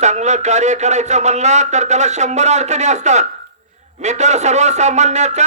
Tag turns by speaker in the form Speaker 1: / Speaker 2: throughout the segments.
Speaker 1: चांगलं कार्य करायचं म्हणलं तर त्याला शंभर अडचणी असतात. मी तर सर्वसामान्याच्या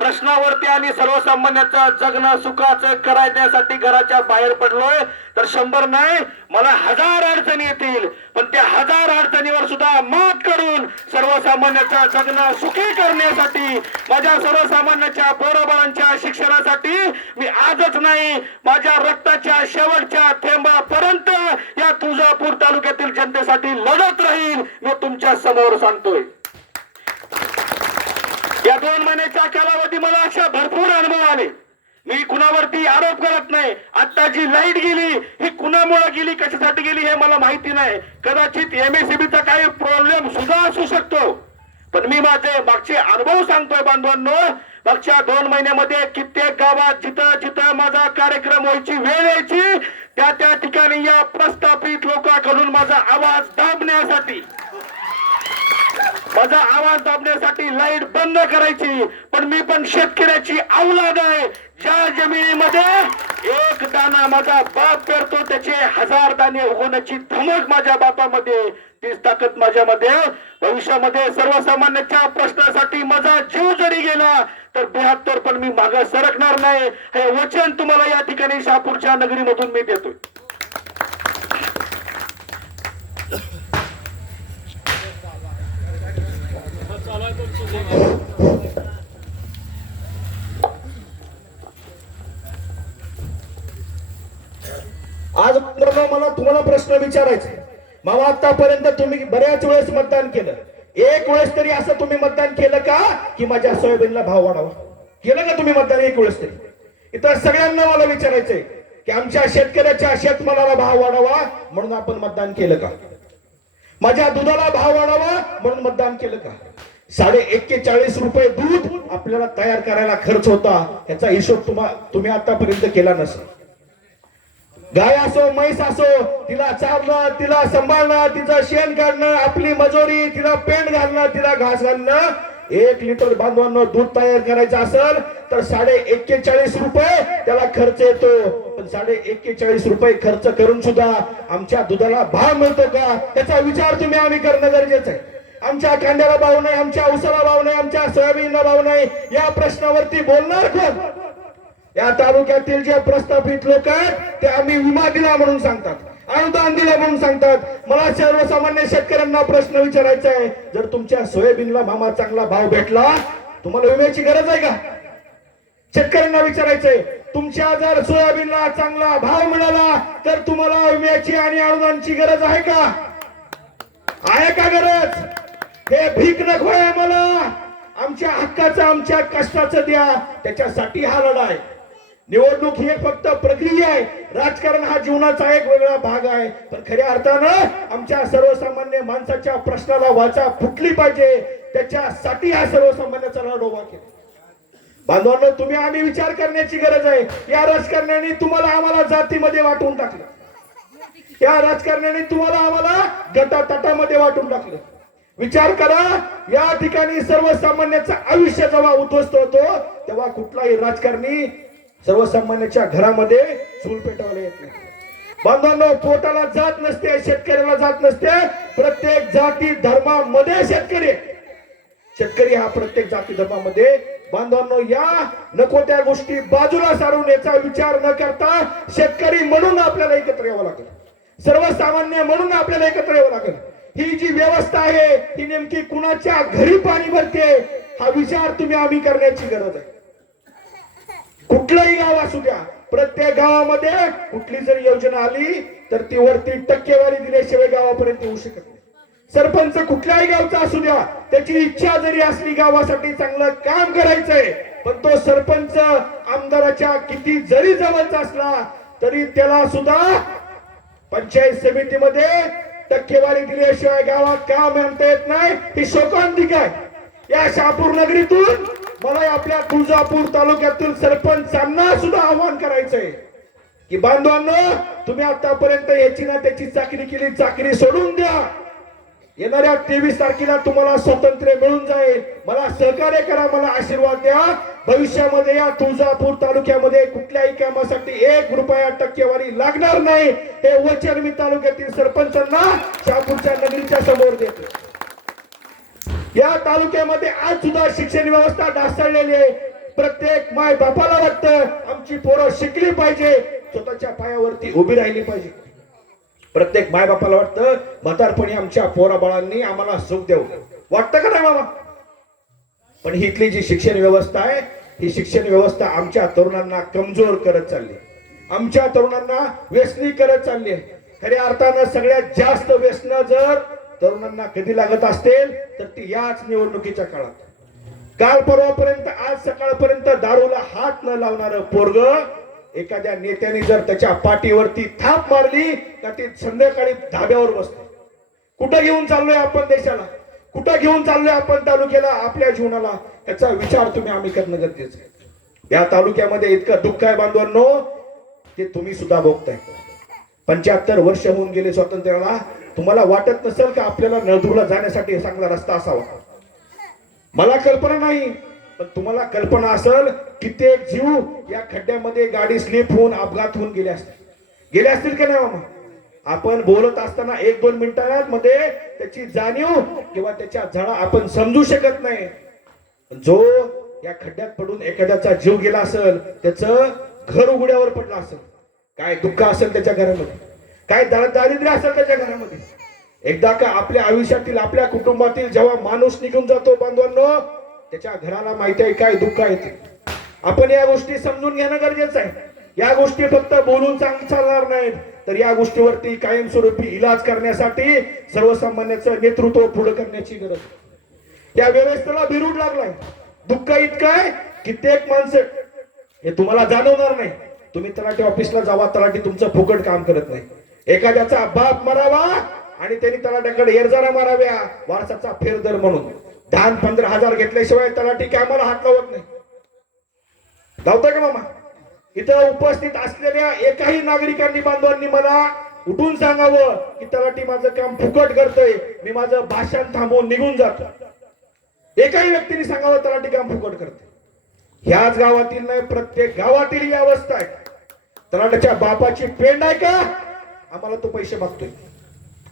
Speaker 1: प्रश्नावरती आणि सर्वसामान्याचं जगणं सुखाचं करायच्यासाठी घराच्या बाहेर पडलोय तर शंभर नाही मला हजार अडचणी येतील. पण त्या हजार अडचणीवर सुद्धा मात करून सर्वसामान्याचं जगणं सुखी करण्यासाठी माझ्या सर्वसामान्याच्या पोरबाळांच्या शिक्षणासाठी मी आजच नाही माझ्या रक्ताच्या शेवटच्या थेंबापर्यंत या तुळजापूर तालुक्यातील जनतेसाठी लढत राहील मी तुमच्यासमोर सांगतोय. दोन महिन्याच्या कालावधी मला अशा भरपूर अनुभव आले. मी कुणावरती आरोप करत नाही. आता जी लाइट गेली ही कुणामुळे गेली कशासाठी गेली हे मला माहिती नाही. कदाचित एमएससीबीचा काही प्रॉब्लेम सुद्धा असू शकतो. पण मी माझे मागचे अनुभव सांगतोय बांधवांनो. मागच्या दोन महिन्यामध्ये कित्येक गावात जिथं जिथं माझा कार्यक्रम व्हायची वेळ यायची त्या त्या ठिकाणी या प्रस्थापित लोकांकडून माझा आवाज दाबण्यासाठी माझा आवाज दाबण्यासाठी लाइट बंद करायची पण मी पण शेतकऱ्याची औलाद आहे. ज्या जमिनीमध्ये एक दाना माझा बाप पेरतो त्याचे हजार दाणे उगवण्याची धमक माझ्या बापामध्ये तीच ताकद माझ्यामध्ये. भविष्यामध्ये सर्वसामान्याच्या प्रश्नासाठी माझा जीव जरी गेला तर बेहत्तर पण मी मागे सरकणार नाही. हे वचन तुम्हाला या ठिकाणी शहापूरच्या नगरीमधून मी देतोय.
Speaker 2: आज मला तुम्हाला प्रश्न विचारायचे मामा आतापर्यंत तुम्ही बऱ्याच वेळेस मतदान केलं. एक वेळेस तरी असं तुम्ही मतदान केलं का? की माझ्या सोयाबीनला भाव वाढावा. केलं का तुम्ही मतदान एक वेळेस तरी? इतर सगळ्यांना मला विचारायचंय की आमच्या शेतकऱ्याच्या शेतमालाला भाव वाढावा म्हणून आपण मतदान केलं का? माझ्या दुधाला भाव वाढावा म्हणून मतदान केलं का? साडे एक्केचाळीस रुपये दूध आपल्याला तयार करायला खर्च होता. ह्याचा हिशोब तुम्हा तुम्ही आतापर्यंत केला नसेल. गाय असो म्हैस असो तिला चारणं तिला सांभाळणं तिचं शेण काढणं आपली मजुरी तिला पेंट घालणं तिला घास घालणं. एक लिटर बांधवांना दूध तयार करायचं असेल तर साडे एक्केचाळीस रुपये त्याला खर्च येतो. पण साडे एक्केचाळीस रुपये खर्च करून सुद्धा आमच्या दुधाला भाव मिळतो का? त्याचा विचार तुम्ही आम्ही करणं गरजेचं आहे. आमच्या कांद्याला भाव नाही आमच्या उसाला भाव नाही आमच्या सोयाबीनला भाव नाही. या प्रश्नावरती बोलणार कोण? या तालुक्यातील जे प्रस्थापित लोक आहेत ते आम्ही विमा दिला म्हणून सांगतात. अनुदान दिलं म्हणून सांगतात. मला सर्वसामान्य शेतकऱ्यांना प्रश्न विचारायचा आहे. जर तुमच्या सोयाबीनला मामा चांगला भाव भेटला तुम्हाला विम्याची गरज आहे का? शेतकऱ्यांना विचारायचंय तुमच्या जर सोयाबीनला चांगला भाव मिळाला तर तुम्हाला विम्याची आणि अनुदानची गरज आहे का? आहे का गरज? हे भीक नको आहे आम्हाला. आमच्या हक्काचं आमच्या कष्टाचं द्या. त्याच्यासाठी हा लढा आहे. निवडणूक ही एक फक्त प्रक्रिया आहे. राजकारण हा जीवनाचा एक वेगळा भाग आहे. पण खऱ्या अर्थानं आमच्या सर्वसामान्य माणसाच्या प्रश्नाला वाचा फुटली पाहिजे. त्याच्यासाठी हा सर्वसामान्याचा लढा केला. बांधवांनो तुम्ही आम्ही विचार करण्याची गरज आहे. या राजकारण्याने तुम्हाला आम्हाला जातीमध्ये वाटून टाकलं. या राजकारण्याने तुम्हाला आम्हाला गटातटामध्ये वाटून टाकलं. विचार करा या ठिकाणी सर्वसामान्याचं आयुष्य जेव्हा उद्ध्वस्त होतो तेव्हा कुठलाही राजकारणी सर्वसामान्याच्या घरामध्ये चूल पेटवायला येत नाही. बांधवांनो पोटाला जात नसते शेतकऱ्याला जात नसते. प्रत्येक जाती धर्मामध्ये शेतकरी शेतकरी हा प्रत्येक जाती धर्मामध्ये. बांधवांनो या नको त्या गोष्टी बाजूला सारून याचा विचार न करता शेतकरी म्हणून आपल्याला एकत्र यावं लागेल. सर्वसामान्य म्हणून आपल्याला एकत्र यावं लागेल. ही जी व्यवस्था आहे ही नेमकी कुणाच्या घरी पाणी भरते हा विचार तुम्ही आम्ही करण्याची गरज आहे. कुठलंही गाव असू द्या प्रत्येक गावामध्ये कुठली जर योजना आली तर ती वरती टक्केवारी दिल्याशिवाय गावापर्यंत येऊ शकत नाही. सरपंच कुठल्याही गावचा असू द्या त्याची इच्छा जरी असली गावासाठी चांगलं काम करायचंय पण तो सरपंच आमदाराच्या किती जरी जवळचा असला तरी त्याला सुद्धा पंचायत समितीमध्ये टक्केवारी दिल्याशिवाय गावात काम आणता येत नाही ही शोकांतिक आहे. या शापूर नगरीतून मला आपल्या तुळजापूर तालुक्यातील सरपंचांना सुद्धा आवाहन करायचंय. की बांधवांना तुम्ही आतापर्यंत याची ना त्याची चाकरी केली चाकरी सोडून द्या. येणाऱ्या तेवीस तारखेला तुम्हाला स्वातंत्र्य मिळून जाईल. मला सहकार्य करा मला आशीर्वाद द्या. भविष्यामध्ये या तुळजापूर तालुक्यामध्ये कुठल्याही कामासाठी एक रुपया टक्केवारी लागणार नाही. हे वचन मी तालुक्यातील सरपंचांना शहापूरच्या नगरीच्या समोर देतो. या तालुक्यामध्ये आज सुद्धा शिक्षण व्यवस्था ढासळलेली आहे. प्रत्येक माय बापाला वाटतं आमची पोरं शिकली पाहिजे स्वतःच्या पायावरती उभी राहिली पाहिजे. प्रत्येक माय बापाला वाटतं म्हातारपणी आमच्या पोराबाळांनी आम्हाला सुख देऊ. वाटतं का नाही मामा पण ही इथली जी शिक्षण व्यवस्था आहे ही शिक्षण व्यवस्था आमच्या तरुणांना कमजोर करत चालली आमच्या तरुणांना व्यसनी करत चालली आहे. खऱ्या अर्थानं सगळ्यात जास्त व्यसन जर तरुणांना कधी लागत असतील तर ती याच निवडणुकीच्या काळात. काल परवापर्यंत आज सकाळपर्यंत दारूला हात न लावणार पोरग एखाद्या नेत्याने जर त्याच्या पाठीवरती थाप मारली का ती संध्याकाळी धाब्यावर बसते. कुठं घेऊन चाललोय आपण देशाला? कुठं घेऊन चाललोय आपण तालुक्याला आपल्या जीवनाला? याचा विचार तुम्ही आम्ही करणं गरजेचं आहे. या तालुक्यामध्ये इतकं दुःख आहे बांधवांनो ते तुम्ही सुद्धा भोगताय पंच्याहत्तर वर्ष होऊन गेले स्वातंत्र्याला. तुम्हाला वाटत नसेल का आपल्याला नळदूरला जाण्यासाठी चांगला रस्ता असावा? मला कल्पना नाही पण तुम्हाला कल्पना असेल कित्येक जीव या खड्ड्यामध्ये गाडी स्लिप होऊन अपघात होऊन गेले असतील. गेले असतील का नाही मामा? आपण बोलत असताना एक दोन मिनिटांमध्ये त्याची जाणीव किंवा त्याच्या झळा आपण समजू शकत नाही. जो या खड्ड्यात पडून एखाद्याचा जीव गेला असेल त्याचं घर उघड्यावर पडलं असेल. काय दुःख असेल त्याच्या घरामध्ये? काय दारिद्र्य असेल त्याच्या घरामध्ये? एकदा का आपल्या आयुष्यातील आपल्या कुटुंबातील जेव्हा माणूस निघून जातो बांधवांनो त्याच्या घराला माहिती आहे काय दुःख आहे ते. आपण या गोष्टी समजून घेणं गरजेचं आहे. या गोष्टी फक्त बोलून चांग चालणार नाहीत. तर या गोष्टीवरती कायमस्वरूपी इलाज करण्यासाठी सर्वसामान्याचं नेतृत्व पुढे करण्याची गरज. आहे. या व्यवस्थेला बिरूड लागलाय. दुःख इतकं आहे कित्येक माणसं हे तुम्हाला जाणवणार नाही. तुम्ही तलाठी ऑफिसला जावा तलाठी तुमचं फुकट काम करत नाही. एखाद्याचा बाप मरावा आणि त्यांनी तलाट्याकडे एरजारा माराव्या. वारसाचा फेरदर म्हणून. दान पंधरा हजार घेतल्याशिवाय तलाठी कामाला हात लावत नाही. लावता का मामा? इथं उपस्थित असलेल्या एकाही नागरिकांनी बांधवांनी मला उठून सांगावं की तलाठी माझं काम फुकट करतोय. मी माझं भाषण थांबवून निघून जातो. एकाही व्यक्तीने सांगावं तलाठी काम फुकट करते ह्याच गावातील नाही प्रत्येक गावातील ही अवस्था आहे. तलाट्याच्या बापाची पेंड आहे का? आम्हाला तो पैसे मागतोय.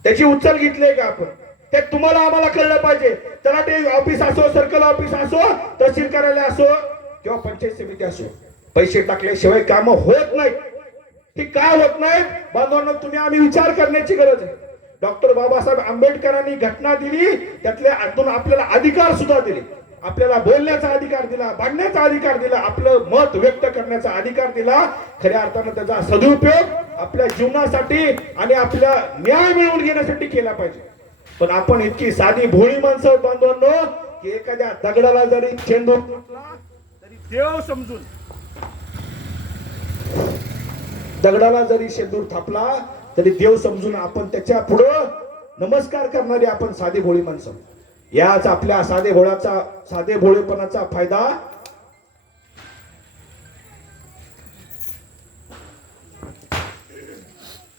Speaker 2: त्याची उचल घेतलीय का आपण? ते तुम्हाला आम्हाला कळलं पाहिजे. तलाठी ऑफिस असो सर्कल ऑफिस असो तहसील कार्यालय असो किंवा पंचायत समिती असो. पैसे टाकल्याशिवाय काम होत नाही ती का होत नाही बांधवांना तुम्ही आम्ही विचार करण्याची गरज आहे. डॉक्टर बाबासाहेब आंबेडकरांनी घटना दिली त्यातल्या आतून आपल्याला अधिकार सुद्धा दिले. आपल्याला बोलण्याचा अधिकार दिला बांधण्याचा अधिकार दिला आपलं मत व्यक्त करण्याचा अधिकार दिला. खऱ्या अर्थानं त्याचा सदुपयोग आपल्या जीवनासाठी आणि आपल्या न्याय मिळवून घेण्यासाठी केला पाहिजे. पण आपण इतकी साधी भोळी माणसं बांधवांनो की एखाद्या दगडाला जरी चेंडू तरी देव समजून. दगडाला जरी शेंदूर थापला तरी देव समजून आपण त्याच्या पुढं नमस्कार करणारी आपण साधी भोळी माणसं. याच आपल्या साधे भोळ्याचा साधे भोळेपणाचा फायदा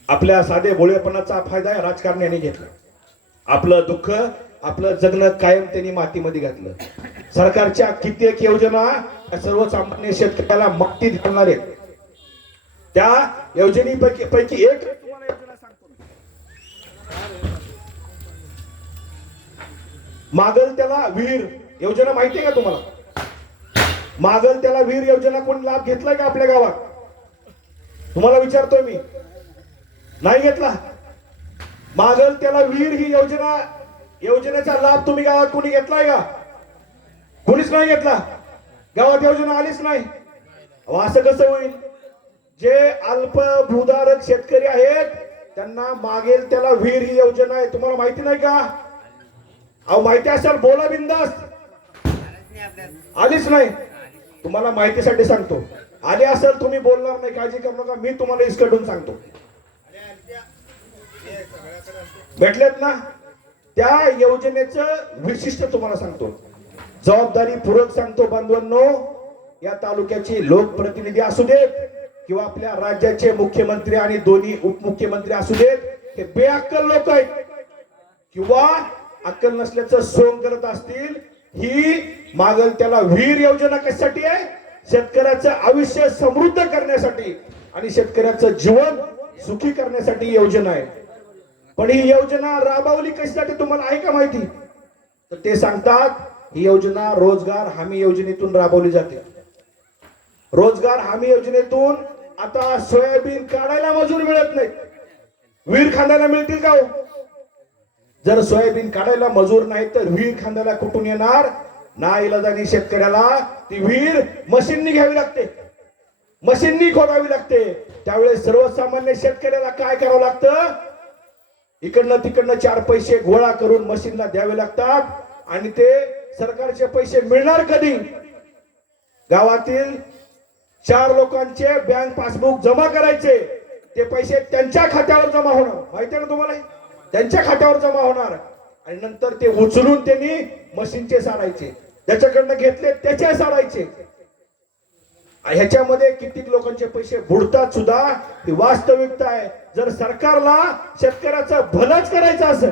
Speaker 2: आपल्या साधे भोळेपणाचा फायदा या राजकारण्याने घेतला. आपलं दुःख आपलं जगणं कायम त्यांनी मातीमध्ये घातलं. सरकारच्या कित्येक योजना सर्वसामान्य शेतकऱ्याला मक्तीत घालणार आहेत त्या योजनेपैकी पैकी एक मागल त्याला विहीर योजना माहिती आहे का तुम्हाला? मागल त्याला विहीर योजना कोणी लाभ घेतलाय का आपल्या गावात? तुम्हाला विचारतोय मी. नाही घेतला. मागल त्याला विहीर ही योजना योजनेचा लाभ तुम्ही गावात कोणी घेतलाय का? कोणीच नाही घेतला. गावात योजना आलीच नाही. असं कसं होईल? जे अल्प भूधारक शेतकरी आहेत त्यांना मागेल त्याला विहीर ही योजना आहे. तुम्हाला माहिती नाही का? अहो माहिती असेल बोला बिंदास. आलीच नाही. तुम्हाला माहितीसाठी सांगतो. आले असेल तुम्ही बोलणार नाही काळजी करू नका. मी तुम्हाला इसकडून सांगतो. भेटलेत ना? त्या योजनेचं विशिष्ट तुम्हाला सांगतो. जबाबदारी पूरक सांगतो बांधवांनो या तालुक्याचे लोकप्रतिनिधी असू देत किंवा आपल्या राज्याचे मुख्यमंत्री आणि दोन्ही उपमुख्यमंत्री असू देत हे बेअक्कल लोक आहेत. किंवा अक्कल नसल्याचं सोंग करत असतील ही मागल त्याला वीर योजना कशासाठी आहे? शेतकऱ्याचं आयुष्य समृद्ध करण्यासाठी आणि शेतकऱ्याचं जीवन सुखी करण्यासाठी योजना आहे. पण ही योजना राबवली कशासाठी तुम्हाला आहे का माहिती? तर ते सांगतात ही योजना रोजगार हमी योजनेतून राबवली जाते. रोजगार हमी योजनेतून आता सोयाबीन काढायला मजूर मिळत नाही वीर खांद्याला मिळतील का हो? जर सोयाबीन काढायला मजूर नाही तर विहीर खांद्याला कुठून येणार? ना इलाजानी शेतकऱ्याला. ती विहीर मशीननी घ्यावी लागते. मशीननी खोदावी लागते. त्यावेळेस सर्वसामान्य शेतकऱ्याला काय करावं लागतं? इकडनं तिकडनं चार पैसे गोळा करून मशीनला द्यावे लागतात आणि ते सरकारचे पैसे मिळणार कधी? गावातील चार लोकांचे बँक पासबुक जमा करायचे. ते पैसे त्यांच्या खात्यावर जमा होणार. माहिती आहे ना तुम्हाला त्यांच्या खात्यावर जमा होणार. आणि नंतर ते उचलून त्यांनी मशीनचे सारायचे. ज्याच्याकडनं घेतले त्याचे सारायचे. ह्याच्यामध्ये कित्येक लोकांचे पैसे बुडतात सुद्धा. ही वास्तविकता आहे. जर सरकारला शेतकऱ्याचं भलंच करायचं असेल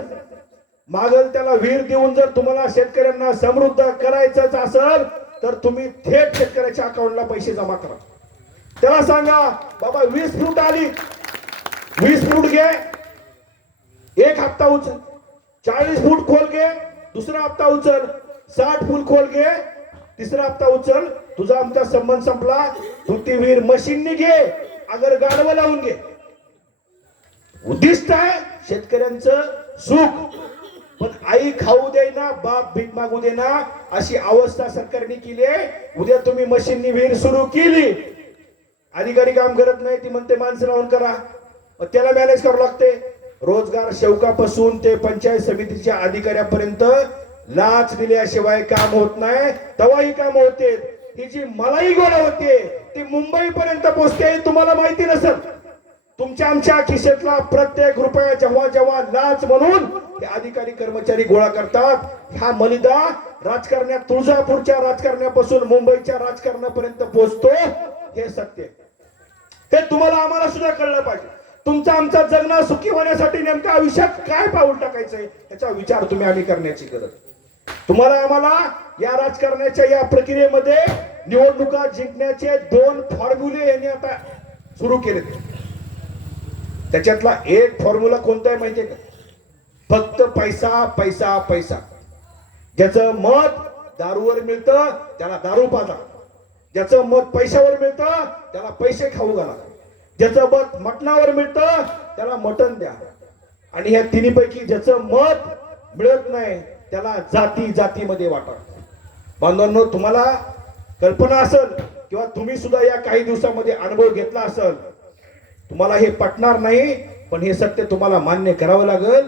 Speaker 2: मागल त्याला वीर देऊन जर तुम्हाला शेतकऱ्यांना समृद्ध करायचंच असेल तर तुम्ही थेट शेतकऱ्याच्या अकाउंटला पैसे जमा करा. त्याला सांगा बाबा वीस फूट आली. वीस फूट घे. एक हप्ता उचल. चाळीस फूट खोल घे दुसरा हप्ता उचल. साठ फूट खोल घे तिसरा हप्ता उचल. तुझा आमचा संबंध संपला. तू ती विहीर मशीननी घे अगर गाडवं लावून घे. उद्दिष्ट आहे शेतकऱ्यांचं सुख. पण आई खाऊ देना बाप भीक मागू देना अशी अवस्था सरकारने केली आहे. उद्या तुम्ही मशीननी विहीर सुरू केली. अधिकारी काम करत नाही ती म्हणते माणसं लावून करा. मग त्याला मॅनेज करावं लागते रोजगार शेवकापासून ते पंचायत समितीच्या अधिकाऱ्यापर्यंत लाच दिल्याशिवाय काम होत नाही. तवाही काम होते. ही जी मलाई गोळा होते ती मुंबई पर्यंत पोहोचते तुम्हाला माहिती नसेल. तुमच्या आमच्या खिशेतला प्रत्येक रुपया जेव्हा जेव्हा लाच म्हणून हे अधिकारी कर्मचारी गोळा करतात. ह्या मलिदा राजकारण्यात तुळजापूरच्या राजकारण्यापासून मुंबईच्या राजकारणापर्यंत पोहोचतो हे सत्य हे तुम्हाला आम्हाला सुद्धा कळलं पाहिजे. तुमचा आमचा जगणं सुखी होण्यासाठी नेमकं आयुष्यात काय पाऊल टाकायचंय याचा विचार तुम्ही आम्ही करण्याची गरज. तुम्हाला आम्हाला या राजकारणाच्या या प्रक्रियेमध्ये निवडणुका जिंकण्याचे दोन फॉर्म्युले यांनी आता सुरू केले त्याच्यातला एक फॉर्म्युला कोणता आहे माहितीये का? फक्त पैसा पैसा पैसा. ज्याचं मत दारूवर मिळतं त्याला दारू पाजा. ज्याचं मत पैशावर मिळतं त्याला पैसे खाऊ घाला. ज्याचं मत मटणावर मिळतं त्याला मटण द्या. आणि ह्या तिन्हीपैकी ज्याचं मत मिळत नाही त्याला जाती जातीमध्ये वाटा. बांधवांनो तुम्हाला कल्पना असेल किंवा तुम्ही सुद्धा या काही दिवसामध्ये अनुभव घेतला असेल तुम्हाला हे पटणार नाही पण हे सत्य तुम्हाला मान्य करावं लागेल.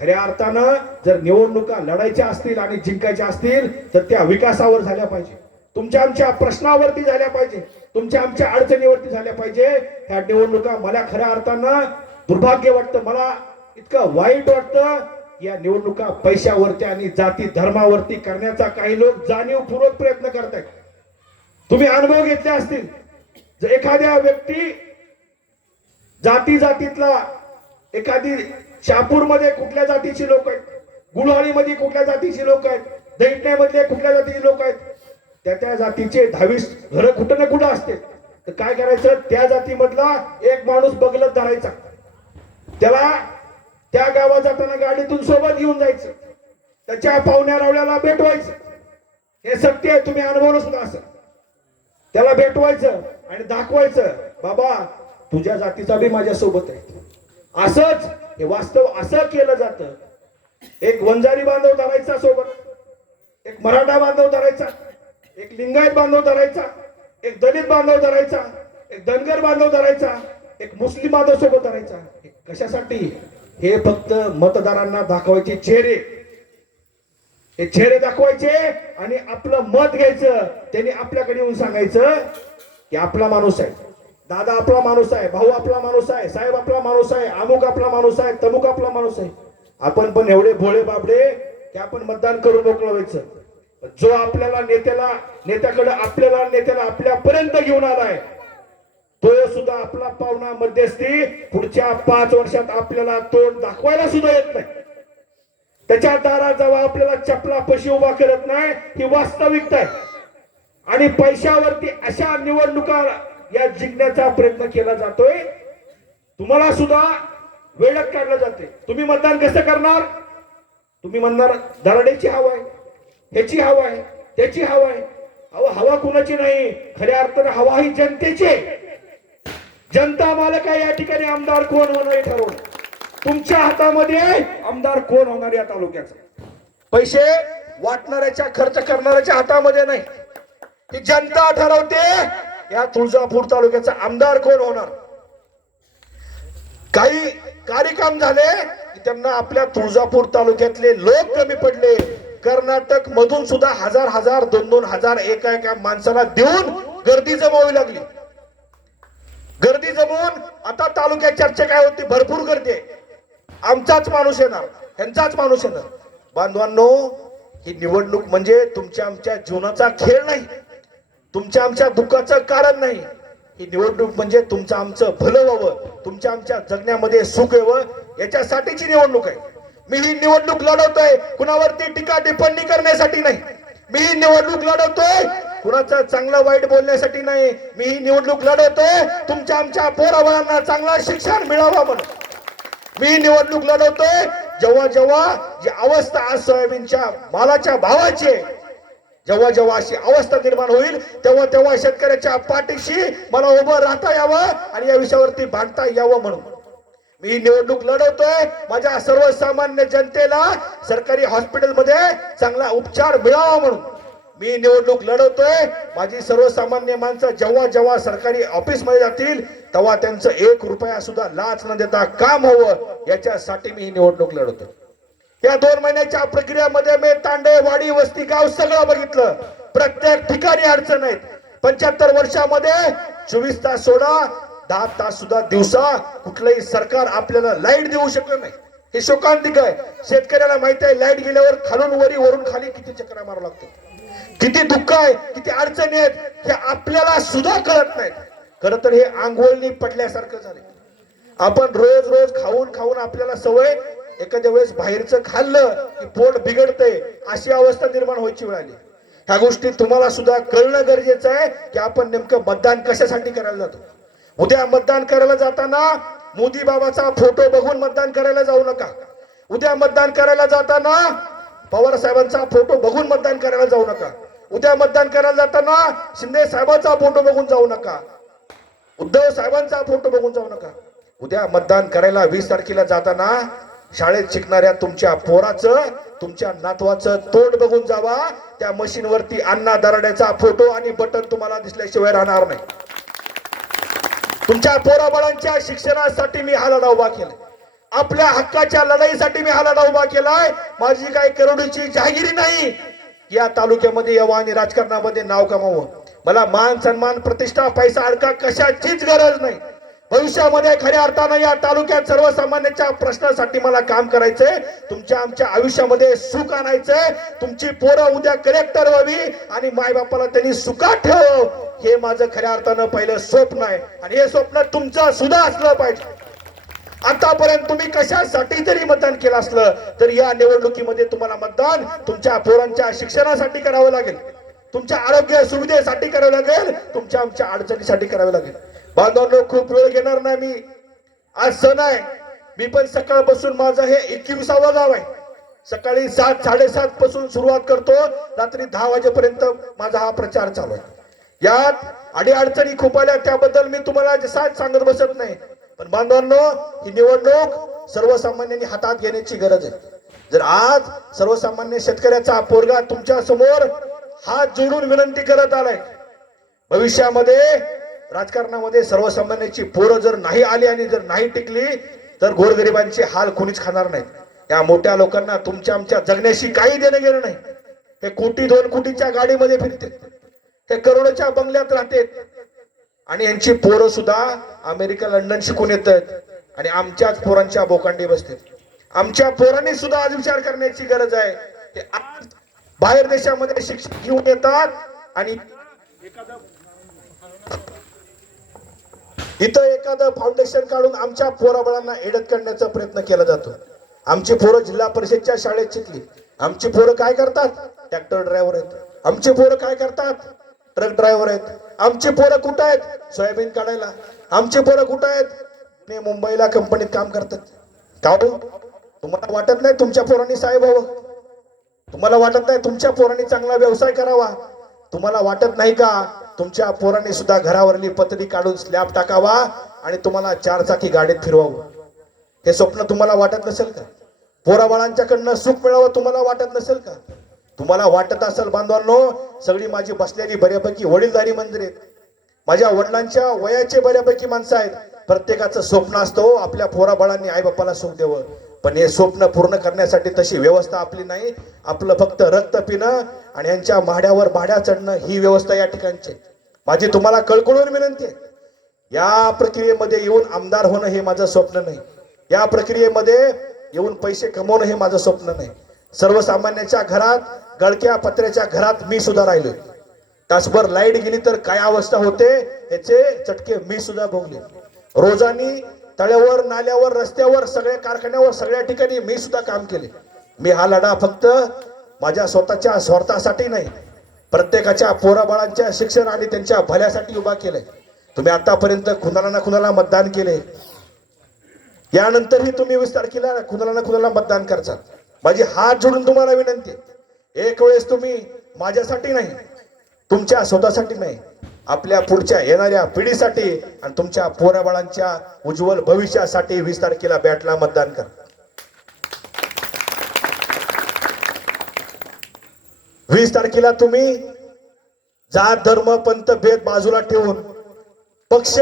Speaker 2: खऱ्या अर्थानं जर निवडणुका लढायच्या असतील आणि जिंकायच्या असतील तर त्या विकासावर झाल्या पाहिजे. तुमच्या आमच्या प्रश्नावरती झाल्या पाहिजे. तुमच्या आमच्या अडचणीवरती झाल्या पाहिजे. ह्या निवडणुका मला खऱ्या अर्थानं दुर्भाग्य वाटतं मला इतकं वाईट वाटतं या निवडणुका पैशावरती आणि जाती धर्मावरती करण्याचा काही लोक जाणीवपूर्वक प्रयत्न करतायत. तुम्ही अनुभव घेतले असतील. जर एखाद्या व्यक्ती जाती जातीतला एखादी शहापूरमध्ये कुठल्या जातीची लोक आहेत? गुळहाळीमध्ये कुठल्या जातीची लोक आहेत? दैठण्यामधले कुठल्या जातीचे लोक आहेत? त्या त्या जातीचे दहावीस घर कुठं ना कुठं असते तर काय करायचं? त्या जातीमधला एक माणूस बगलत धरायचा. त्याला त्या गावात जाताना गाडीतून सोबत घेऊन जायचं. त्याच्या पाहुण्या रावल्याला भेटवायचं. हे सत्य आहे तुम्ही अनुभवलं सुद्धा असं. त्याला भेटवायचं आणि दाखवायचं बाबा तुझ्या जातीचा बी माझ्या सोबत आहे. असंच हे वास्तव असं केलं जातं. एक वंजारी बांधव धरायचा सोबत. एक मराठा बांधव धरायचा. एक लिंगायत बांधव धरायचा एक दलित बांधव धरायचा एक धनगर बांधव धरायचा एक मुस्लिम बांधव सोबत धरायचा. कशासाठी? हे फक्त मतदारांना दाखवायचे चेहरे. हे चेहरे दाखवायचे आणि आपलं मत घ्यायचं. त्यांनी आपल्याकडे येऊन सांगायचं की आपला माणूस आहे. दादा आपला माणूस आहे भाऊ आपला माणूस आहे साहेब आपला माणूस आहे अमुक आपला माणूस आहे तमुक आपला माणूस आहे. आपण पण एवढे भोळे बाबडे की आपण मतदान करून मोकळवायचं जो आपल्याला नेत्याला नेत्याकडे आपल्याला नेत्याला आपल्यापर्यंत घेऊन आलाय तो सुद्धा आपला पाहुणा मध्यस्थी पुढच्या पाच वर्षात आपल्याला तोंड दाखवायला सुद्धा येत नाही. त्याच्या दारात जेव्हा आपल्याला चपला पशी उभा करत नाही ही वास्तविकता आहे. आणि पैशावरती अशा निवडणुका या जिंकण्याचा प्रयत्न केला जातोय. तुम्हाला सुद्धा वेळात काढलं जाते. तुम्ही मतदान कसं करणार? तुम्ही म्हणणार दराडेची हवा आहे. ह्याची हवा आहे त्याची हवा आहे. अहो हवा कुणाची नाही? खऱ्या अर्थानं हवा ही जनतेची आहे. जनता मालक आहे या ठिकाणी आमदार कोण होणार हे तुमच्या हातामध्ये आमदार कोण होणार या तालुक्याचा? पैसे वाटणाऱ्याच्या खर्च करणाऱ्याच्या हातामध्ये नाही. ती जनता ठरवते या तुळजापूर तालुक्याचा आमदार कोण होणार? काही कार्यक्रम झाले त्यांना आपल्या तुळजापूर तालुक्यातले लोक कमी पडले. कर्नाटक मधून सुद्धा हजार हजार दोन दोन हजार एका एका माणसाला देऊन गर्दी जमावी लागली. गर्दी जमवून आता तालुक्यात चर्चा काय होती? भरपूर गर्दी आहे. आमचाच माणूस येणार. ह्यांचाच माणूस येणार. बांधवांनो ही निवडणूक म्हणजे तुमच्या आमच्या जीवनाचा खेळ नाही. तुमच्या आमच्या दुःखाचं कारण नाही. ही निवडणूक म्हणजे तुमचं आमचं भलं व्हावं. तुमच्या आमच्या जगण्यामध्ये सुख यावं. याच्यासाठीची निवडणूक आहे. मी ही निवडणूक लढवतोय. कुणावरती टीका टिप्पणी करण्यासाठी नाही. मी ही निवडणूक लढवतोय. कुणाचा चांगला वाईट बोलण्यासाठी नाही. मी ही निवडणूक लढवतोय. तुमच्या आमच्या पोराबाळांना चांगला शिक्षण मिळावा म्हणून. मी निवडणूक लढवतोय. जेव्हा जेव्हा जी अवस्था आज सोयाबीनच्या मालाच्या भावाची जेव्हा जेव्हा अशी अवस्था निर्माण होईल तेव्हा तेव्हा शेतकऱ्याच्या पाठीशी मला उभं राहता यावं आणि या विषयावरती भांडता यावं म्हणून. मी निवडणूक लढवतोय. माझ्या सर्वसामान्य जनतेला सरकारी हॉस्पिटलमध्ये चांगला उपचार मिळावा म्हणून मी निवडणूक लढवतोय. माझी सर्वसामान्य माणसं जेव्हा जेव्हा सरकारी ऑफिसमध्ये जातील तेव्हा त्यांचं एक रुपया सुद्धा लाच न देता काम हवं याच्यासाठी मी ही निवडणूक लढवतोय. या दोन महिन्याच्या प्रक्रियेमध्ये मी तांडे वाडी वस्ती गाव सगळं बघितलं. प्रत्येक ठिकाणी अडचण आहेत. पंच्याहत्तर वर्षामध्ये चोवीस तास सोडा दहा तास सुद्धा दिवसा कुठलंही सरकार आपल्याला लाइट देऊ शकलं नाही. हे शोकांतिक आहे. शेतकऱ्याला माहिती आहे लाइट गेल्यावर खालून वरी वरून खाली किती चक्रा मारावं लागतो? किती दुःख आहे किती अडचणी आहेत हे आपल्याला सुद्धा कळत नाहीत. खरं तर हे आंघोळणी पडल्यासारखं झालं आपण रोज रोज खाऊन खाऊन आपल्याला सवय एखाद्या वेळेस बाहेरचं खाल्लं की पोट बिघडतंय अशी अवस्था निर्माण व्हायची वेळ आली. ह्या गोष्टी तुम्हाला सुद्धा कळणं गरजेचं आहे की आपण नेमकं मतदान कशासाठी करायला जातो? उद्या मतदान करायला जाताना मोदी बाबाचा फोटो बघून मतदान करायला जाऊ नका. उद्या मतदान करायला जाताना पवार साहेबांचा फोटो बघून मतदान करायला जाऊ नका. उद्या मतदान करायला जाताना शिंदे साहेबांचा फोटो बघून जाऊ नका. उद्धव साहेबांचा फोटो बघून जाऊ नका. उद्या मतदान करायला वीस तारखेला जाताना शाळेत शिकणाऱ्या तुमच्या पोराचं तुमच्या नातवाचं तोंड बघून जावा. त्या मशीनवरती अण्णा दराड्याचा फोटो आणि बटन तुम्हाला दिसल्याशिवाय राहणार नाही. तुमच्या पोराबाळांच्या शिक्षणासाठी मी हा लढा उभा केलाय. आपल्या हक्काच्या लढाईसाठी मी हा लढा उभा केलाय. माझी काही करोडीची जहागिरी नाही. या तालुक्यामध्ये यावं आणि राजकारणामध्ये नाव कमावं मला मान सन्मान प्रतिष्ठा पैसा अडका कशाचीच गरज नाही. भविष्यामध्ये खऱ्या अर्थानं या तालुक्यात सर्वसामान्यांच्या प्रश्नासाठी मला काम करायचंय. तुमच्या आमच्या आयुष्यामध्ये सुख आणायचंय. तुमची पोरं उद्या कलेक्टर व्हावी आणि मायबापाला त्यांनी सुखात ठेव हे माझं खऱ्या अर्थानं पहिलं स्वप्न आहे. आणि हे स्वप्न तुमचं सुद्धा असलं पाहिजे. आतापर्यंत तुम्ही कशासाठी जरी मतदान केलं असलं तर या निवडणुकीमध्ये तुम्हाला मतदान तुमच्या पोरांच्या शिक्षणासाठी करावं लागेल. तुमच्या आरोग्य सुविधेसाठी करावं लागेल. तुमच्या आमच्या अडचणीसाठी करावं लागेल. बांधवांनो खूप वेळ घेणार नाही मी. आज सण आहे. मी पण सकाळपासून माझं हे एकविसावं गाव आहे. सकाळी सात साडेसात पासून सुरुवात करतो. रात्री दहा वाजेपर्यंत माझा हा प्रचार चालू आहे. यात अडी अडचणी खूप आल्या त्याबद्दल मी तुम्हाला साथ सांगत बसत नाही. पण बांधवांनो ही निवडणूक सर्वसामान्यांनी हातात घेण्याची गरज आहे. जर आज सर्वसामान्य शेतकऱ्याचा पोरगा तुमच्यासमोर हात जोडून विनंती करत आलाय भविष्यामध्ये राजकारणामध्ये सर्वसामान्यांची पोरं जर नाही आली आणि जर नाही टिकली तर गोरगरिबांचे हाल कोणीच खाणार नाहीत. या मोठ्या लोकांना तुमच्या आमच्या जगण्याशी काही देणं गेलं नाही. हे कोटी दोन कोटीच्या गाडीमध्ये फिरते हे करोडोच्या बंगल्यात राहते आणि यांची पोरं सुद्धा अमेरिका लंडन शिकून येत आणि आमच्याच पोरांच्या बोकांडी बसते आमच्या पोरांनी सुद्धा आज विचार करण्याची गरज आहे. ते बाहेर देशामध्ये शिक्षण घेऊन येतात आणि एखादा इथं एखादं फाउंडेशन काढून आमच्या पोराबळांना एडत करण्याचा प्रयत्न केला जातो. आमची पोरं जिल्हा परिषदच्या शाळेत शिकली. आमची पोरं काय करतात? ट्रॅक्टर ड्रायव्हर आहेत. आमची पोरं काय करतात? ट्रक ड्रायव्हर आहेत. आमची पोरं कुठं आहेत? सोयाबीन काढायला. आमची पोरं कुठं आहेत? पुणे मुंबईला कंपनीत काम करतात. का हो? तुम्हाला वाटत नाही तुमच्या पोरांनी साहेब हवं? तुम्हाला वाटत नाही तुमच्या पोरांनी चांगला व्यवसाय करावा? तुम्हाला वाटत नाही का? तुमच्या पोरांनी सुद्धा घरावरली पत्री काढून स्लॅब टाकावा आणि तुम्हाला चार चाकी गाडीत फिरवावं. हे स्वप्न तुम्हाला वाटत नसेल का? पोराबाळांच्याकडनं सुख मिळावं तुम्हाला वाटत नसेल का? तुम्हाला वाटत असेल बांधवांनो सगळी माझी बसलेली बऱ्यापैकी वडीलधारी मंदिर आहेत. माझ्या वडिलांच्या वयाचे बऱ्यापैकी माणसं आहेत. प्रत्येकाचं स्वप्न असतं आपल्या पोराबाळांनी आई बाप्पाला सुख द्यावं. पण हे स्वप्न पूर्ण करण्यासाठी तशी व्यवस्था आपली नाही. आपलं फक्त रक्त पिणं आणि यांच्या माड्यावर भाड्या चढणं ही व्यवस्था या ठिकाणची माझी तुम्हाला कळकळून विनंती आहे. या प्रक्रियेमध्ये येऊन आमदार होणं हे माझं स्वप्न नाही. या प्रक्रियेमध्ये येऊन पैसे कमवणं हे माझं स्वप्न नाही. सर्वसामान्याच्या घरात गळक्या पत्र्याच्या घरात मी सुद्धा राहिलोय. तासभर लाइट गेली तर काय अवस्था होते याचे चटके मी सुद्धा भोगले. रोजानी तळ्यावर नाल्यावर रस्त्यावर सगळ्या कारखान्यावर सगळ्या ठिकाणी मी सुद्धा काम केले. मी हा लढा फक्त माझ्या स्वतःच्या स्वार्थासाठी नाही प्रत्येकाच्या पोराबाळांच्या शिक्षण आणि त्यांच्या भल्यासाठी उभा केलंय. तुम्ही आतापर्यंत कुणाला ना कुणाला मतदान केले. यानंतरही तुम्ही विस्तार केला कुणाला ना कुणाला मतदान करचाल माझी हात जोडून तुम्हाला विनंती एक वेळेस तुम्ही माझ्यासाठी नाही तुमच्या स्वतःसाठी नाही. आपल्या पुढच्या येणाऱ्या पिढीसाठी आणि तुमच्या पोराबाळांच्या उज्ज्वल भविष्यासाठी वीस तारखेला बॅटला मतदान करा. वीस तारखेला तुम्ही जात धर्म पंत भेद बाजूला ठेवून पक्ष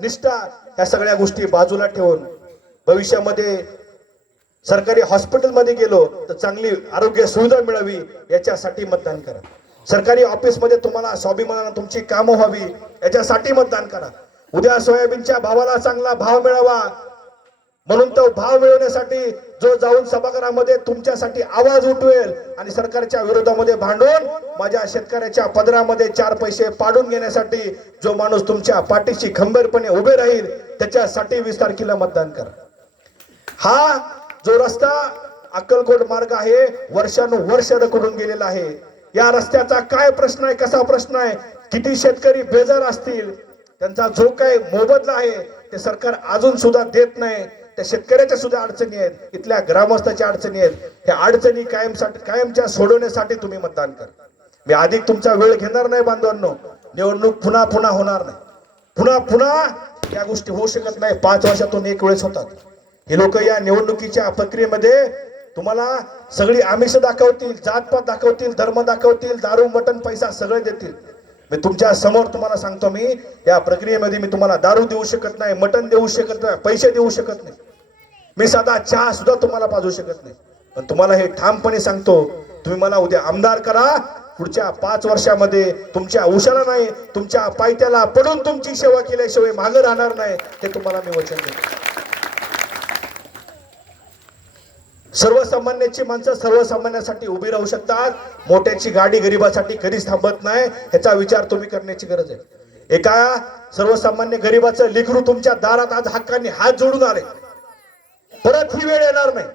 Speaker 2: निष्ठा या सगळ्या गोष्टी बाजूला ठेवून भविष्यामध्ये सरकारी हॉस्पिटलमध्ये गेलो तर चांगली आरोग्य सुविधा मिळावी याच्यासाठी मतदान करा. सरकारी ऑफिसमध्ये तुम्हाला स्वाभिमानानं तुमची कामं व्हावी याच्यासाठी मतदान करा. उद्या सोयाबीनच्या भावाला चांगला भाव मिळावा. म्हणून तो भाव मिळवण्यासाठी जो जाऊन सभागृहामध्ये तुमच्यासाठी आवाज उठवेल आणि सरकारच्या विरोधामध्ये भांडून माझ्या शेतकऱ्याच्या पदरामध्ये चार पैसे पाडून घेण्यासाठी जो माणूस तुमच्या पाठीशी खंबीरपणे उभे राहील त्याच्यासाठी वीस तारखेला मतदान करा. हा जो रस्ता अक्कलकोट मार्ग आहे वर्षानुवर्ष रखडून गेलेला आहे. या रस्त्याचा काय प्रश्न आहे कसा प्रश्न आहे किती शेतकरी बेजार असतील त्यांचा जो काही मोबदला आहे ते सरकार अजून सुद्धा देत नाही. त्या शेतकऱ्याच्या सुद्धा अडचणी आहेत इथल्या ग्रामस्थाच्या अडचणी आहेत. ह्या अडचणी कायमसाठी कायमच्या सोडवण्यासाठी तुम्ही मतदान करा. मी अधिक तुमचा वेळ घेणार नाही बांधवांनो. निवडणूक पुन्हा पुन्हा होणार नाही. पुन्हा पुन्हा या गोष्टी होऊ शकत नाही. पाच वर्षातून एक वेळेस होतात. हे लोक या निवडणुकीच्या प्रक्रियेमध्ये तुम्हाला सगळी आमिष दाखवतील जातपात दाखवतील धर्म दाखवतील दारू मटण पैसा सगळं देतील. मी तुमच्यासमोर तुम्हाला सांगतो मी या प्रक्रियेमध्ये मी तुम्हाला दारू देऊ शकत नाही मटण देऊ शकत नाही पैसे देऊ शकत नाही. मी साधा चहा सुद्धा तुम्हाला पाजू शकत नाही. पण तुम्हाला हे ठामपणे सांगतो तुम्ही मला उद्या आमदार करा पुढच्या पाच वर्षामध्ये तुमच्या उशाला नाही तुमच्या पायथ्याला पडून तुमची सेवा केल्याशिवाय मागं राहणार नाही हे तुम्हाला मी वचन देतो. सर्वसामान्याची माणसं सर्वसामान्यासाठी उभी राहू शकतात. मोठ्याची गाडी गरिबासाठी कधीच थांबत नाही. ह्याचा विचार तुम्ही करण्याची गरज आहे. एका सर्वसामान्य गरिबाचं लेकरू तुमच्या दारात आज हक्काने हात जोडून आले. परत ही वेळ येणार नाही.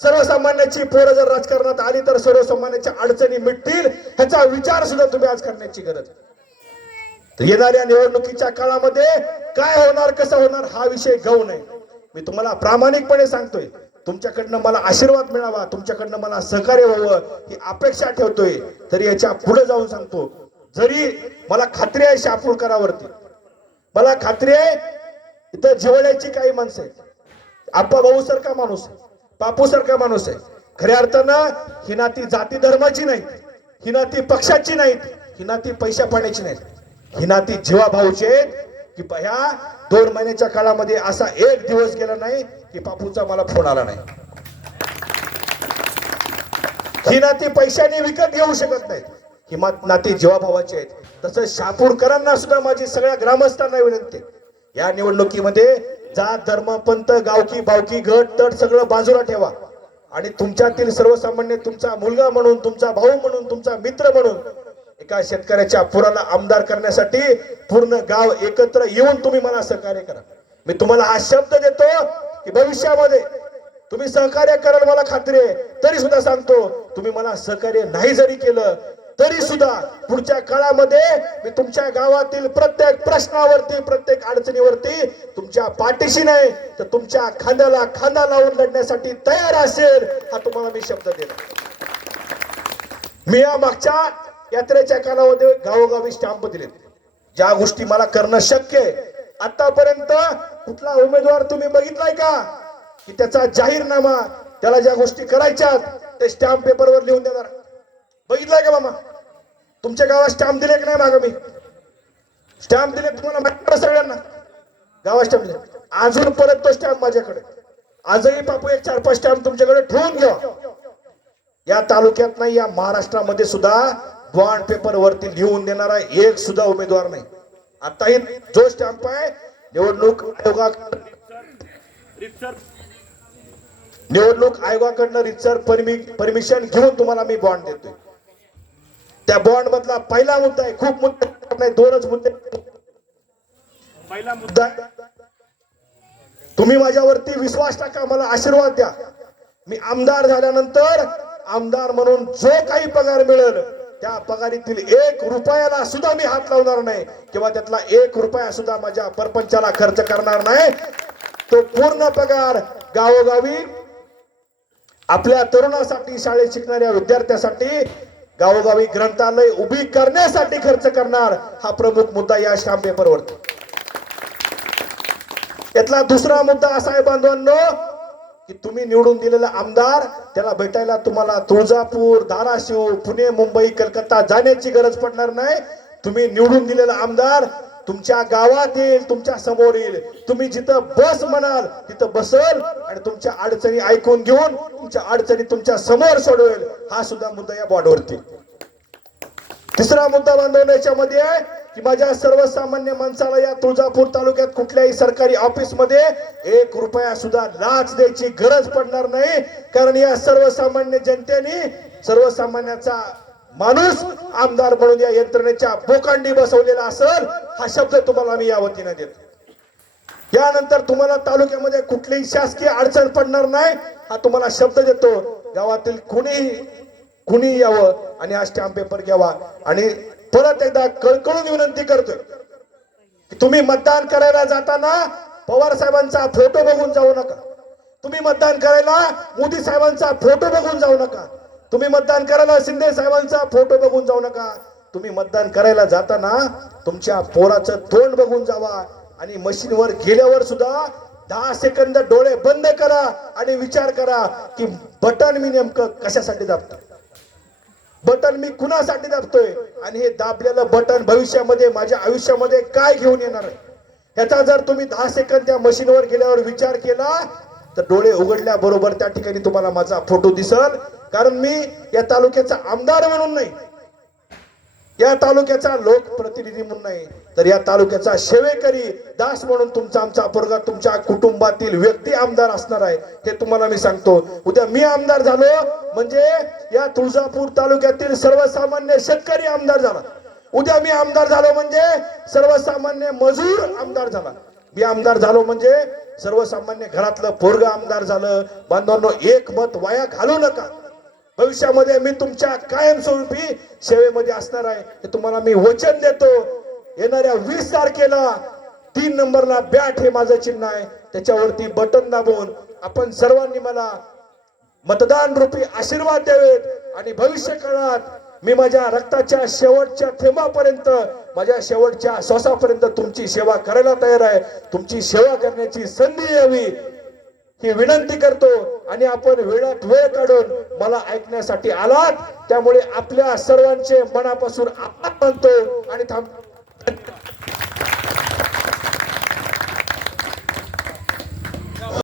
Speaker 2: सर्वसामान्याची पोरं जर राजकारणात आली तर सर्वसामान्याच्या अडचणी मिटतील. ह्याचा विचार सुद्धा तुम्ही आज करण्याची गरज आहे. येणाऱ्या निवडणुकीच्या काळामध्ये काय होणार कसं होणार हा विषय घेऊ नये मी तुम्हाला प्रामाणिकपणे सांगतोय. तुमच्याकडनं मला आशीर्वाद मिळावा तुमच्याकडनं मला सहकार्य व्हावं ही अपेक्षा ठेवतोय. तरी याच्यापुढे जाऊन सांगतो जरी मला खात्री आहे शापूरकरावरती मला खात्री आहे इथं जिवळ्याची काही माणसं आहेत. आप्पा भाऊ सारखा माणूस आहे बापू सारखा माणूस आहे. खऱ्या अर्थानं ही नाती जाती धर्माची नाही ही नाती पक्षाची नाहीत ही नाती पैशा पाण्याची नाहीत. ही नाती जीवाभाऊची आहेत की ह्या दोन महिन्याच्या काळामध्ये असा एक दिवस गेला नाही की बापूचा मला फोन आला नाही. ही नाती पैशाने विकत घेऊ शकत नाहीत. ही नाती जीवाभावाची आहेत. तसंच शापूरकरांना सुद्धा माझी सगळ्या ग्रामस्थांना विनंती या निवडणुकीमध्ये जात धर्म पंत गावकी बावकी गट तट सगळं बाजूला ठेवा. आणि तुमच्यातील सर्वसामान्य तुमचा मुलगा म्हणून तुमचा भाऊ म्हणून तुमचा मित्र म्हणून एका शेतकऱ्याच्या पुराला आमदार करण्यासाठी पूर्ण गाव एकत्र येऊन तुम्ही मला सहकार्य करा. मी तुम्हाला हा शब्द देतो की भविष्यामध्ये तुम्ही सहकार्य कराल मला खात्री आहे. तरी सुद्धा सांगतो तुम्ही मला सहकार्य नाही जरी केलं तरी सुद्धा पुढच्या काळामध्ये मी तुमच्या गावातील प्रत्येक प्रश्नावरती प्रत्येक अडचणीवरती तुमच्या पाठीशी नाही तर तुमच्या खांद्याला खांदा लावून लढण्यासाठी तयार असेल हा तुम्हाला मी शब्द देतो मी या मागच्या यात्रेच्या कालावधी गावोगावी स्टॅम्प दिलेत. ज्या गोष्टी मला करणं शक्य आहे आतापर्यंत कुठला उमेदवार तुम्ही बघितलाय का? की त्याचा जाहीरनामा त्याला ज्या गोष्टी करायच्या ते स्टॅम्प पेपरवर लिहून देणार. बघितलाय का मामा? तुमच्या गावात स्टॅम्प दिले की नाही माग मी? स्टॅम्प दिले तुम्हाला माहिती सगळ्यांना? गावात स्टॅम्प दिले. अजून परत तो स्टॅम्प माझ्याकडे. आजही बापू एक चार पाच स्टॅम्प तुमच्याकडे ठेवून घ्या या तालुक्यात नाही या महाराष्ट्रामध्ये सुद्धा बॉन्ड पेपर वरती लिहून देणारा एक सुद्धा उमेदवार नाही. आताही जो स्टॅम्प आहे निवडणूक आयोगा निवडणूक आयोगाकडनं रितसर परमिशन घेऊन तुम्हाला मी बॉन्ड देतोय. त्या बॉन्ड मधला पहिला मुद्दा आहे. खूप मुद्दे नाही. दोनच मुद्दे पहिला मुद्दा तुम्ही माझ्यावरती विश्वास टाका. मला आशीर्वाद द्या. मी आमदार झाल्यानंतर आमदार म्हणून जो काही पगार मिळेल त्या पगारीतील एक रुपयाला सुद्धा मी हात लावणार नाही. किंवा त्यातला एक रुपया सुद्धा माझ्या परपंचाला खर्च करणार नाही. तो पूर्ण पगार गावोगावी आपल्या तरुणासाठी शाळेत शिकणाऱ्या विद्यार्थ्यासाठी गावोगावी ग्रंथालय उभी करण्यासाठी खर्च करणार हा प्रमुख मुद्दा या श्याम पेपरवरती. यातला दुसरा मुद्दा असा आहे बांधवांनो की तुम्ही निवडून दिलेला आमदार त्याला भेटायला तुम्हाला तुळजापूर धाराशिव पुणे मुंबई कलकत्ता जाण्याची गरज पडणार नाही. तुम्ही निवडून दिलेला आमदार तुमच्या गावात येईल तुमच्यासमोर येईल. तुम्ही जिथं बस म्हणाल तिथं बसल आणि तुमच्या अडचणी ऐकून घेऊन तुमच्या अडचणी तुमच्यासमोर सोडवेल. हा सुद्धा मुद्दा या बॉर्डवरती तिसरा मुद्दा बांधवण्याच्या याच्यामध्ये आहे की माझ्या सर्वसामान्य माणसाला या तुळजापूर तालुक्यात कुठल्याही सरकारी ऑफिसमध्ये एक रुपया सुद्धा लाच द्यायची गरज पडणार नाही. कारण या सर्वसामान्य जनतेने सर्वसामान्याचा माणूस आमदार म्हणून या यंत्रणेच्या बोकांडी बसवलेला असेल हा शब्द तुम्हाला मी या वतीने देतो. यानंतर तुम्हाला तालुक्यामध्ये कुठलीही शासकीय अडचण पडणार नाही हा तुम्हाला शब्द देतो. गावातील कुणीही कुणी यावं आणि आष्टे आंबेपर पेपर घ्यावा. आणि परत एकदा कळकळून विनंती करतोय. तुम्ही मतदान करायला जाताना पवार साहेबांचा फोटो बघून जाऊ नका. तुम्ही मतदान करायला मोदी साहेबांचा फोटो बघून जाऊ नका. तुम्ही मतदान करायला शिंदे साहेबांचा फोटो बघून जाऊ नका. तुम्ही मतदान करायला जाताना तुमच्या पोराचं तोंड बघून जावा आणि मशीनवर गेल्यावर सुद्धा दहा सेकंद डोळे बंद करा आणि विचार करा की बटन मी नेमकं कशासाठी दाबतो. बटन मी कुणासाठी दाबतोय? आणि हे दाबलेलं बटन भविष्यामध्ये माझ्या आयुष्यामध्ये काय घेऊन येणार आहे? जर तुम्ही दहा सेकंद त्या मशीनवर गेल्यावर विचार केला तर डोळे उघडल्या बरोबर त्या ठिकाणी तुम्हाला माझा फोटो दिसल. कारण मी या तालुक्याचा आमदार म्हणून नाही या तालुक्याचा लोकप्रतिनिधी म्हणून नाही तर या तालुक्याचा सेवेकरी दास म्हणून तुमचा आमचा पोरगा तुमच्या कुटुंबातील व्यक्ती आमदार असणार आहे हे तुम्हाला मी सांगतो. उद्या मी आमदार झालो म्हणजे या तुळजापूर तालुक्यातील सर्वसामान्य शेतकरी आमदार झाला. उद्या मी आमदार झालो म्हणजे सर्वसामान्य मजूर आमदार झाला. मी आमदार झालो म्हणजे सर्वसामान्य घरातलं पोरग आमदार झालं. बांधवांनो एक मत वाया घालू नका. भविष्यामध्ये मी तुमच्या कायमस्वरूपी सेवेमध्ये असणार आहे. हे तुम्हाला मी वचन देतो येणाऱ्या वीस तारखेला तीन नंबरला बॅट हे माझं चिन्ह आहे. त्याच्यावरती बटन दाबून आपण सर्वांनी मला मतदान रूपी आशीर्वाद द्यावेत आणि भविष्य काळात मी माझ्या रक्ताच्या शेवटच्या थेंबापर्यंत माझ्या शेवटच्या श्वासापर्यंत तुमची सेवा करायला तयार आहे. तुमची सेवा करण्याची संधी यावी. ही विनंती करतो आणि आपण वेळात वेळ काढून मला ऐकण्यासाठी आलात. त्यामुळे आपल्या सर्वांचे मनापासून आभार मानतो आणि थांब